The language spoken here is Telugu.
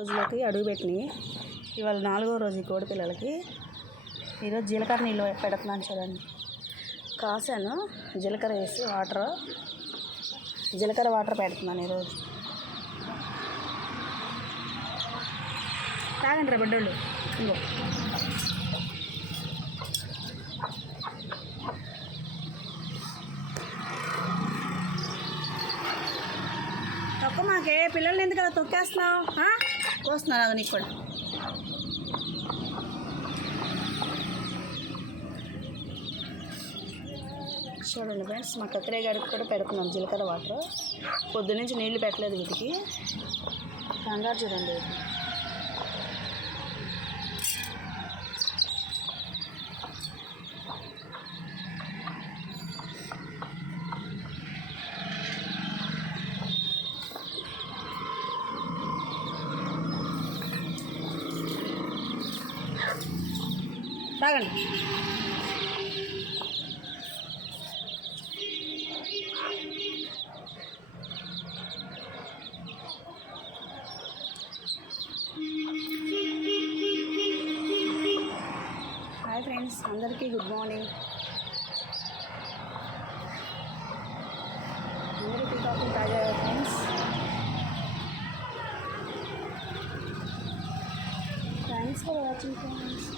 రోజులకి అడుగుపెట్టినాయి. ఇవాళ 4వ రోజు ఈ కోడి పిల్లలకి. ఈరోజు జీలకర్ర నీళ్ళు పెడుతున్నాను చూడండి. కాసాను జీలకర్ర వేసి జీలకర్ర వాటర్ పెడుతున్నాను ఈరోజు. తాగండి రా బిడ్డోళ్ళు. ఇంకో తొక్క మాకే పిల్లల్ని ఎందుకు అలా తొక్కేస్తున్నావు? కోస్తున్నాను అది నీకు కూడా. చూడండి ఫ్రెండ్స్, మా కక్కరే గారికి కూడా పెడుతున్నాం జీలకర్ర వాటర్. పొద్దునుంచి నీళ్ళు పెట్టలేదు వీటికి. కంగారు చూడండి. తాగండి. హాయ్ ఫ్రెండ్స్, అందరికీ గుడ్ మార్నింగ్. అందరూ టీ కాఫీ తాగారు friends. Thanks for watching friends.